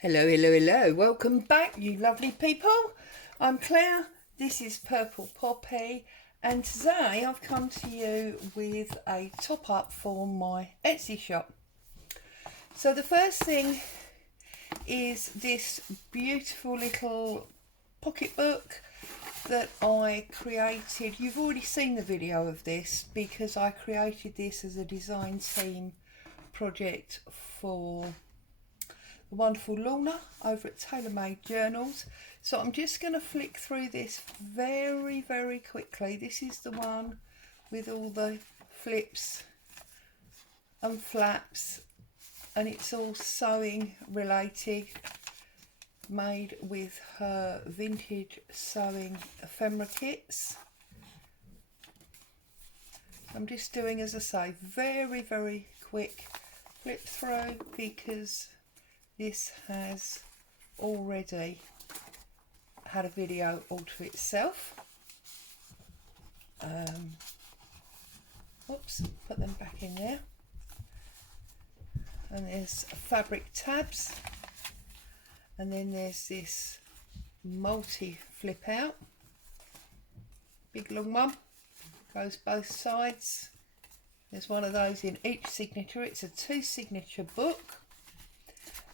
Hello, hello, hello. Welcome back, you lovely people. I'm Claire. This is Purple Poppy. And today I've come to you with a top up for my Etsy shop. So the first thing is this beautiful little pocketbook that I created. You've already seen the video of this because I created this as a design team project for the wonderful Lorna over at TaylorMade Journals. So I'm just going to flick through this very quickly. This is the one with all the flips and flaps, and it's all sewing related, made with her vintage sewing ephemera kits. I'm just doing, as I say, very quick flip through because this has already had a video all to itself. Oops, put them back in there. And there's fabric tabs. And then there's this multi flip out. Big long one. Goes both sides. There's one of those in each signature. It's a 2 signature book.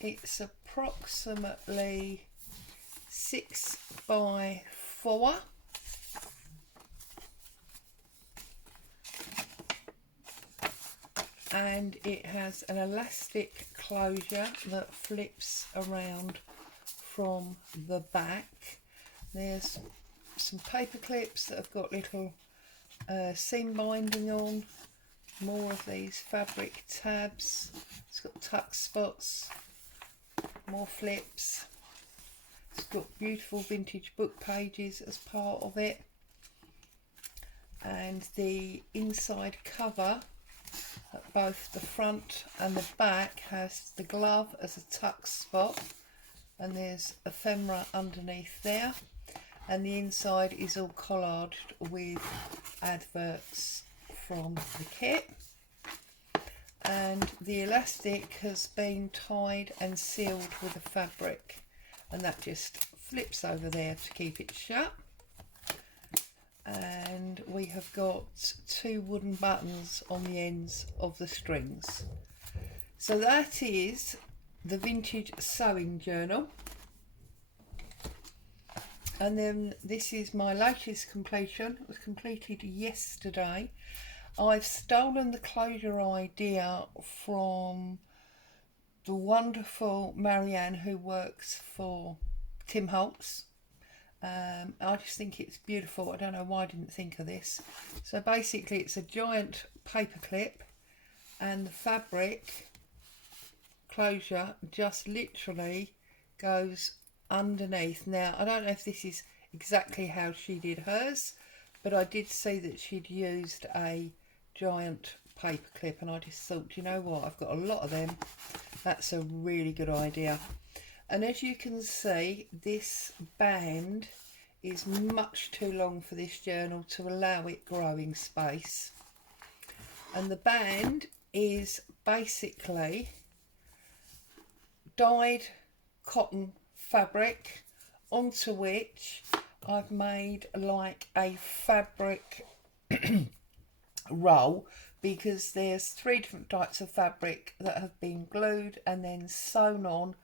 It's approximately 6 by 4. And it has an elastic closure that flips around from the back. There's some paper clips that have got little seam binding on. More of these fabric tabs. It's got tuck spots. More flips. It's got beautiful vintage book pages as part of it, and the inside cover at both the front and the back has the glove as a tuck spot, and there's ephemera underneath there, and the inside is all collaged with adverts from the kit. And the elastic has been tied and sealed with a fabric, and that just flips over there to keep it shut. And we have got 2 wooden buttons on the ends of the strings. So that is the vintage sewing journal. And then this is my latest completion. It was completed yesterday. I've stolen the closure idea from the wonderful Marianne who works for Tim Holtz. I just think it's beautiful. I don't know why I didn't think of this. So basically it's a giant paper clip, and the fabric closure just literally goes underneath. Now I don't know if this is exactly how she did hers, but I did see that she'd used a giant paper clip, and I just thought, you know what, I've got a lot of them, that's a really good idea. And as you can see, this band is much too long for this journal to allow it growing space, and the band is basically dyed cotton fabric onto which I've made like a fabric roll, because there's 3 different types of fabric that have been glued and then sewn on.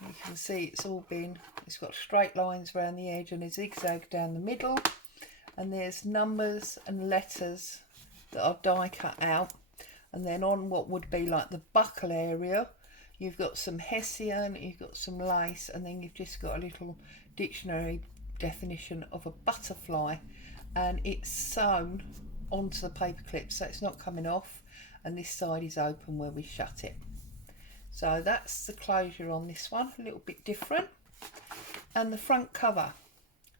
You can see it's got straight lines around the edge and a zigzag down the middle, and there's numbers and letters that are die cut out, and then on what would be like the buckle area you've got some hessian, you've got some lace, and then you've just got a little dictionary definition of a butterfly, and it's sewn onto the paper clip so it's not coming off, and this side is open where we shut it. So that's the closure on this one, a little bit different. And the front cover,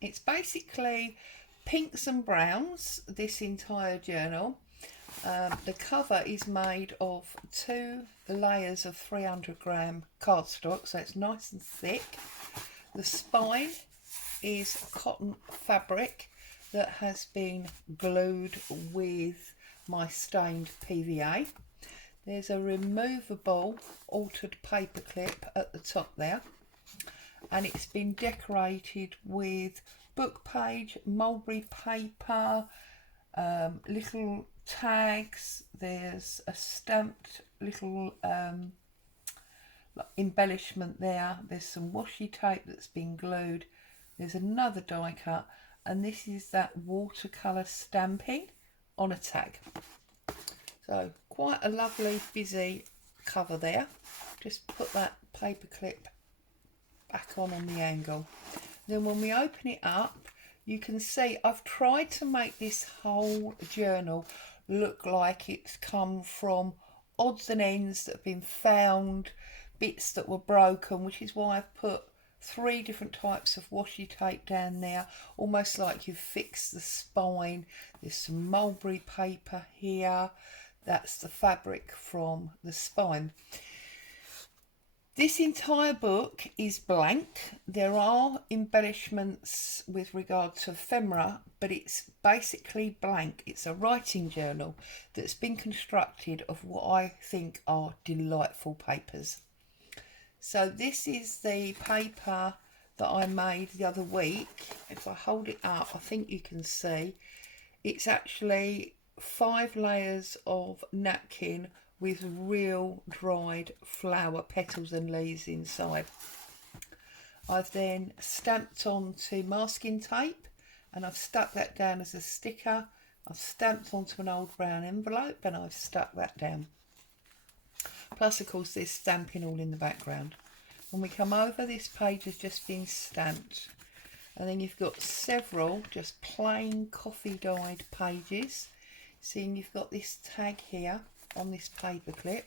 it's basically pinks and browns, this entire journal. The cover is made of 2 layers of 300-gram cardstock, so it's nice and thick. The spine is cotton fabric that has been glued with my stained PVA. There's a removable altered paper clip at the top there, and it's been decorated with book page, mulberry paper, little tags. There's a stamped little embellishment there. There's some washi tape that's been glued. There's another die cut, and this is that watercolour stamping on a tag. So quite a lovely busy cover there. Just put that paper clip back on the angle. Then when we open it up, you can see I've tried to make this whole journal look like it's come from odds and ends that have been found, bits that were broken, which is why I've put 3 different types of washi tape down there, almost like you've fixed the spine. There's some mulberry paper here. That's the fabric from the spine. This entire book is blank. There are embellishments with regard to ephemera, but it's basically blank. It's a writing journal that's been constructed of what I think are delightful papers. So this is the paper that I made the other week. If I hold it up, I think you can see. It's actually 5 layers of napkin with real dried flower petals and leaves inside. I've then stamped onto masking tape, and I've stuck that down as a sticker. I've stamped onto an old brown envelope, and I've stuck that down. Plus, of course, there's stamping all in the background. When we come over, this page has just been stamped. And then you've got several just plain coffee dyed pages. Seeing you've got this tag here on this paper clip.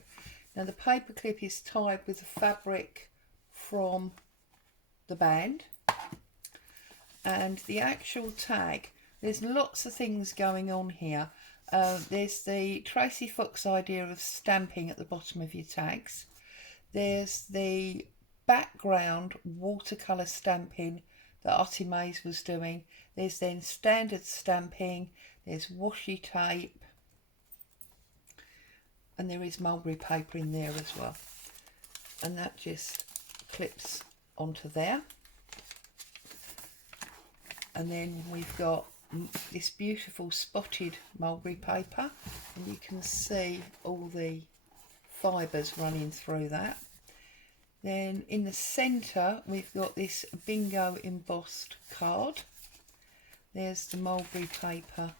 Now the paper clip is tied with the fabric from the band, and the actual tag, there's lots of things going on here. There's the Tracy Fox idea of stamping at the bottom of your tags. There's the background watercolour stamping that Artie Mays was doing. There's then standard stamping, there's washi tape, and there is mulberry paper in there as well. And that just clips onto there. And then we've got this beautiful spotted mulberry paper, and you can see all the fibres running through that. Then in the centre we've got this bingo embossed card. There's the mulberry paper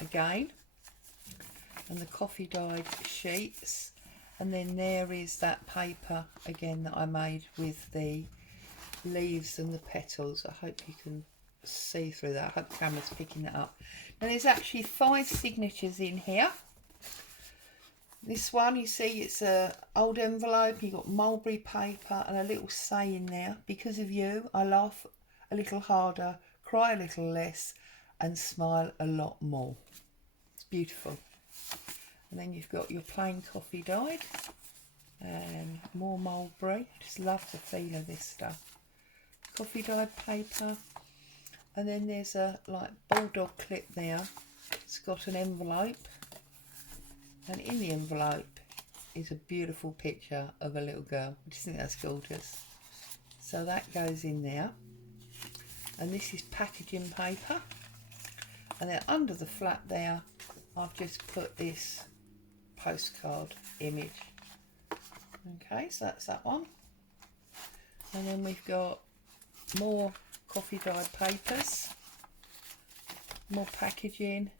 again, and the coffee dyed sheets, and then there is that paper again that I made with the leaves and the petals. I hope you can see through that. I hope the camera's picking that up. Now there's actually 5 signatures in here. This one, you see, it's a old envelope. You've got mulberry paper and a little saying there: because of you, I laugh a little harder, cry a little less, and smile a lot more. It's beautiful. And then you've got your plain coffee dyed and more mulberry. Just love the feel of this stuff. Coffee dyed paper, and then there's a like bulldog clip there. It's got an envelope, and in the envelope is a beautiful picture of a little girl. I just think that's gorgeous. So that goes in there, and this is packaging paper, and then under the flap there I've just put this postcard image. Okay, so that's that one. And then we've got more coffee dyed papers, more packaging,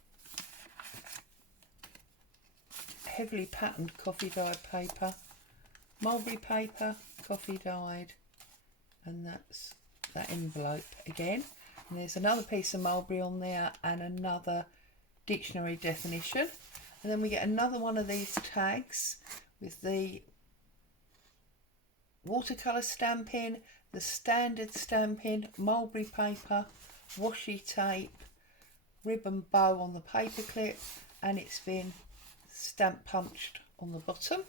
heavily patterned coffee dyed paper, mulberry paper, coffee dyed, and that's that envelope again. And there's another piece of mulberry on there and another dictionary definition. And then we get another one of these tags with the watercolour stamping, the standard stamping, mulberry paper, washi tape, ribbon bow on the paper clip, and it's been stamp punched on the bottom.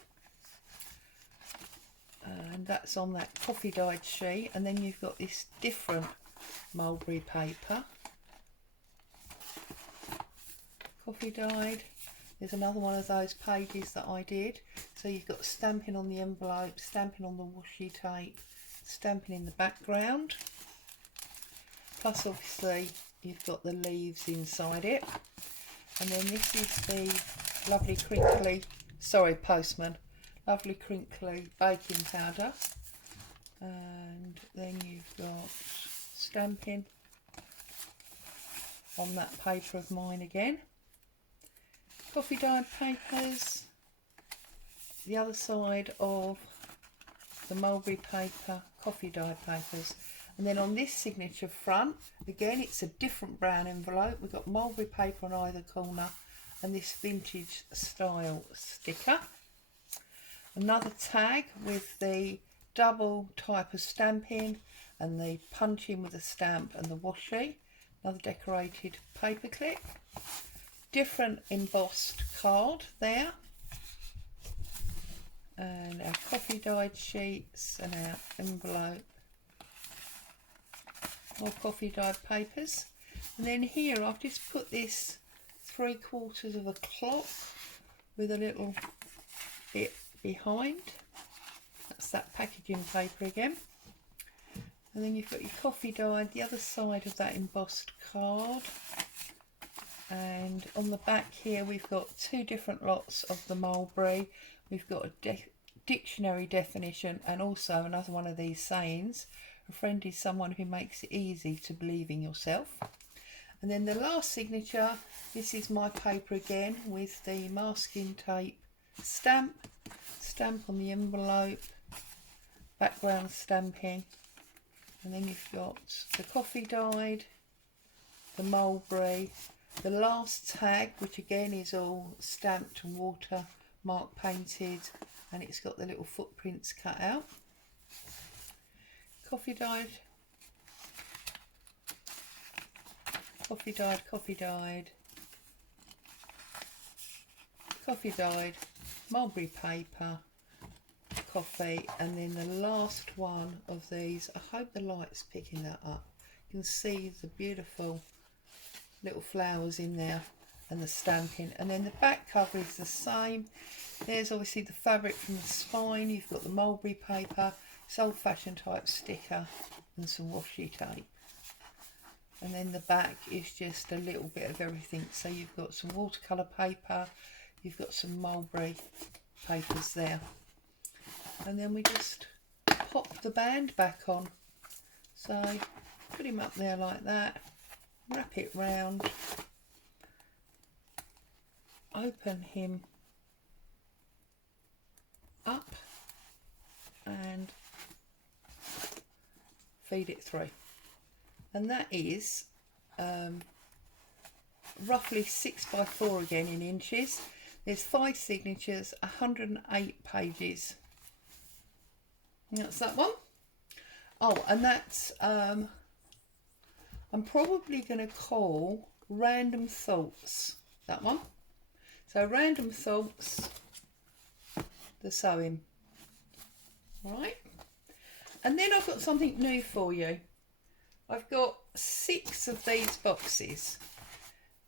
And that's on that coffee dyed sheet. And then you've got this different mulberry paper, coffee dyed, There's another one of those pages that I did. So you've got stamping on the envelope, stamping on the washi tape, stamping in the background. Plus obviously you've got the leaves inside it. And then this is the lovely crinkly, sorry postman, lovely crinkly baking powder. And then you've got stamping on that paper of mine again. Coffee dyed papers, the other side of the mulberry paper, coffee dyed papers. And then on this signature front, again it's a different brown envelope. We've got mulberry paper on either corner and this vintage style sticker. Another tag with the double type of stamping and the punching with a stamp and the washi. Another decorated paper clip. Different embossed card there. And our coffee dyed sheets and our envelope. More coffee dyed papers. And then here I've just put this 3/4 of a clock with a little bit behind. That's that packaging paper again. And then you've got your coffee dyed, the other side of that embossed card. And on the back here we've got 2 different lots of the mulberry. We've got a dictionary definition and also another one of these sayings. A friend is someone who makes it easy to believe in yourself. And then the last signature, this is my paper again with the masking tape stamp on the envelope, background stamping. And then you've got the coffee dyed, the mulberry, the last tag, which again is all stamped and watermark painted, and it's got the little footprints cut out. Coffee dyed, coffee dyed, coffee dyed, coffee dyed, mulberry paper, coffee, and then the last one of these, I hope the light's picking that up. You can see the beautiful little flowers in there and the stamping. And then the back cover is the same. There's obviously the fabric from the spine. You've got the mulberry paper, it's old-fashioned type sticker and some washi tape. And then the back is just a little bit of everything. So you've got some watercolour paper, you've got some mulberry papers there. And then we just pop the band back on. So put him up there like that, wrap it round, open him up and feed it through. And that is roughly 6x4 again in inches. There's 5 signatures, 108 pages. And that's that one. Oh, and that's I'm probably going to call Random Thoughts that one. So Random Thoughts, the sewing. Right. And then I've got something new for you. I've got 6 of these boxes.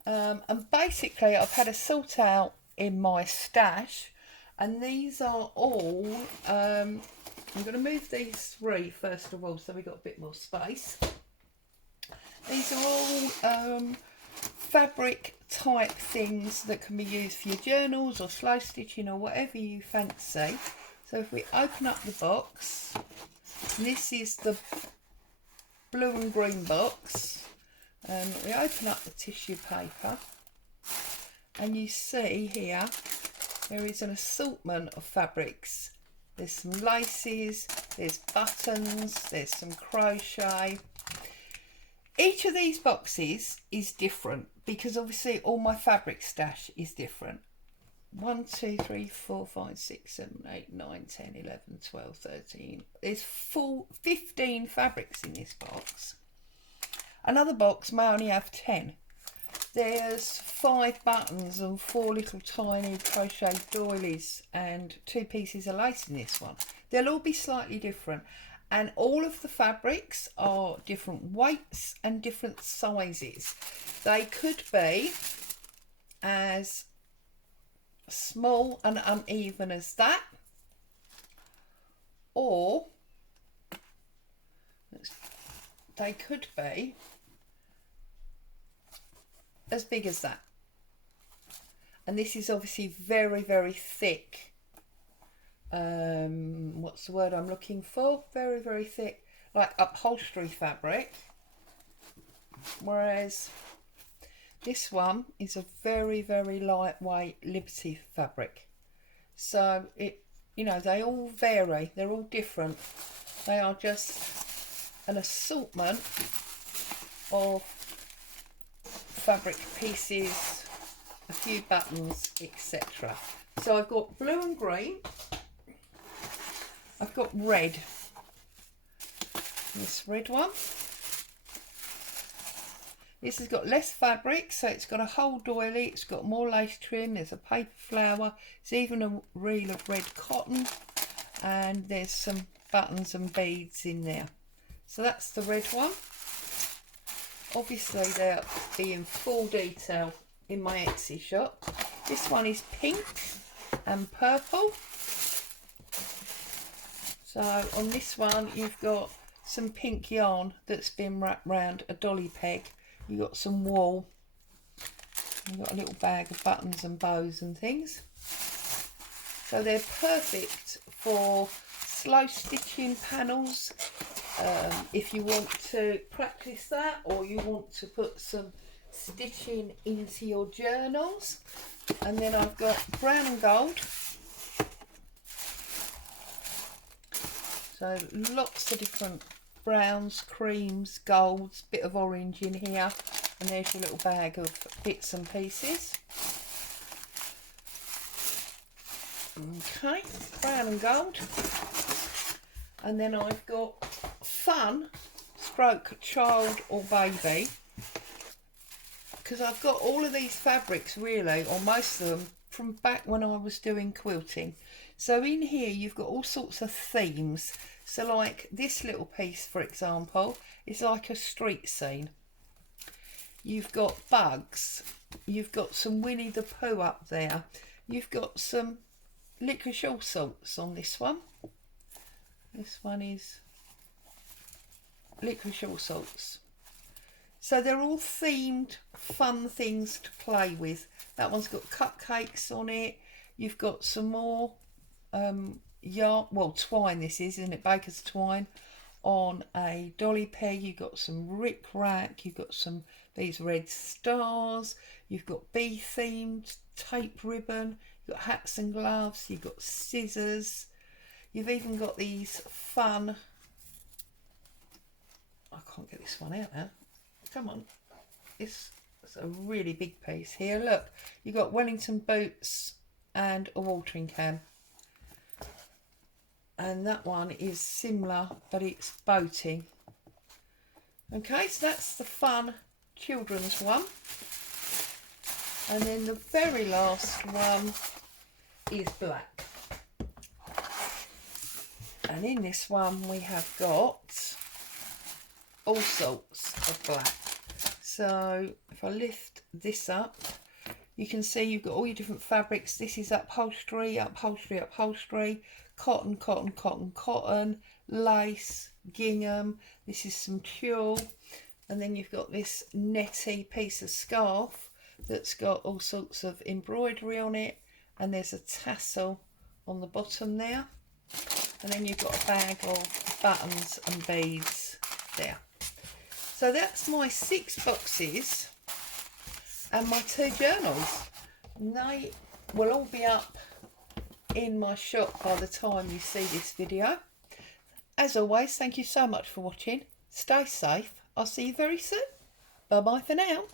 And basically I've had a sort out in my stash. And these are all, I'm going to move these 3 first of all so we've got a bit more space. These are all fabric type things that can be used for your journals or slow stitching or whatever you fancy. So if we open up the box, this is the blue and green box, and we open up the tissue paper and you see here there is an assortment of fabrics. There's some laces, there's buttons, there's some crochet. Each of these boxes is different because obviously all my fabric stash is different. 1, 2, 3, 4, 5, 6, 7, 8, 9, 10, 11, 12, 13. There's 15 fabrics in this box. Another box may only have 10. There's 5 buttons and 4 little tiny crochet doilies and 2 pieces of lace in this one. They'll all be slightly different. And all of the fabrics are different weights and different sizes. They could be as small and uneven as that, or they could be as big as that. And this is obviously very, very thick. What's the word I'm looking for? Very, very thick, like upholstery fabric. Whereas this one is a very, very lightweight Liberty fabric. So it, you know, they all vary. They're all different. They are just an assortment of fabric pieces, a few buttons, etc. So I've got blue and green. I've got red. This red one. This has got less fabric, so it's got a whole doily, it's got more lace trim, there's a paper flower, there's even a reel of red cotton, and there's some buttons and beads in there. So that's the red one. Obviously they'll be in full detail in my Etsy shop. This one is pink and purple. So on this one you've got some pink yarn that's been wrapped around a dolly peg. You've got some wool. You've got a little bag of buttons and bows and things. So they're perfect for slow stitching panels. If you want to practice that, or you want to put some stitching into your journals. And then I've got brown and gold. So lots of different browns, creams, golds, bit of orange in here, and there's your little bag of bits and pieces. Okay, brown and gold. And then I've got fun, stroke child or baby, because I've got all of these fabrics really, or most of them, from back when I was doing quilting. So in here you've got all sorts of themes. So like this little piece, for example, is like a street scene. You've got bugs. You've got some Winnie the Pooh up there. You've got some licorice all sorts on this one. This one is licorice all sorts. So they're all themed, fun things to play with. That one's got cupcakes on it. You've got some more yarn, well, twine this is, isn't it? Baker's twine on a dolly peg. You've got some rick rack. You've got some these red stars. You've got bee themed tape ribbon. You've got hats and gloves. You've got scissors. You've even got these fun, I can't get this one out now. Come on. It's a really big piece here. Look, you've got Wellington boots and a watering can. And that one is similar, but it's boating. Okay, so that's the fun children's one. And then the very last one is black. And in this one we have got all sorts of black. So if I lift this up, you can see you've got all your different fabrics. This is upholstery, upholstery, upholstery, cotton, cotton, cotton, cotton, lace, gingham. This is some tulle. And then you've got this netty piece of scarf that's got all sorts of embroidery on it. And there's a tassel on the bottom there. And then you've got a bag of buttons and beads there. So that's my 6 boxes and my 2 journals. And they will all be up in my shop by the time you see this video. As always, thank you so much for watching. Stay safe. I'll see you very soon. Bye bye for now.